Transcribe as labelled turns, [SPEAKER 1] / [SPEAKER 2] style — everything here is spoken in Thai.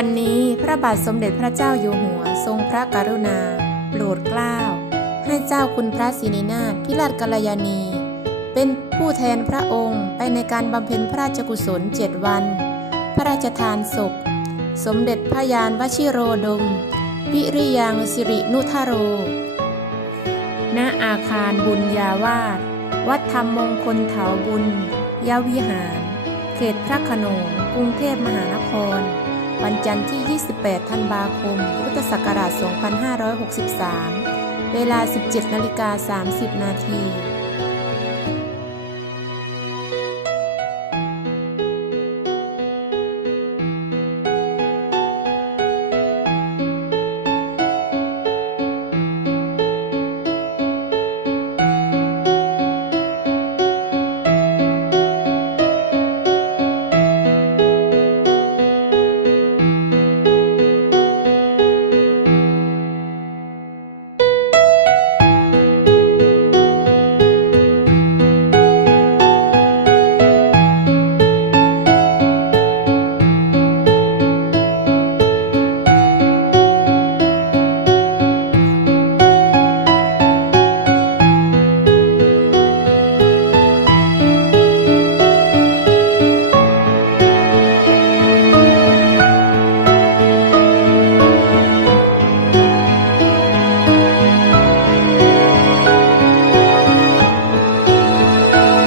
[SPEAKER 1] วันนี้พระบาทสมเด็จพระเจ้าอยู่หัวทรงพระกรุณา โปรดเกล้า ให้เจ้าคุณพระศรีนินาถพิราชกัลยาณี เป็นผู้แทนพระองค์ไปในการบำเพ็ญพระราชกุศลเจ็ดวัน พระราชทานศพ สมเด็จพระยานวชิโรดม วิริยังสิรินุทโร ณอาคารบุญญาวาสวัดธรรมมงคลเถาบุญยาวิหาร เขตพระโขนงกรุงเทพมหานคร วันจันทร์ที่ 28 ธันวาคม พุทธศักราช 2563 เวลา 17นาฬิกา30 นาที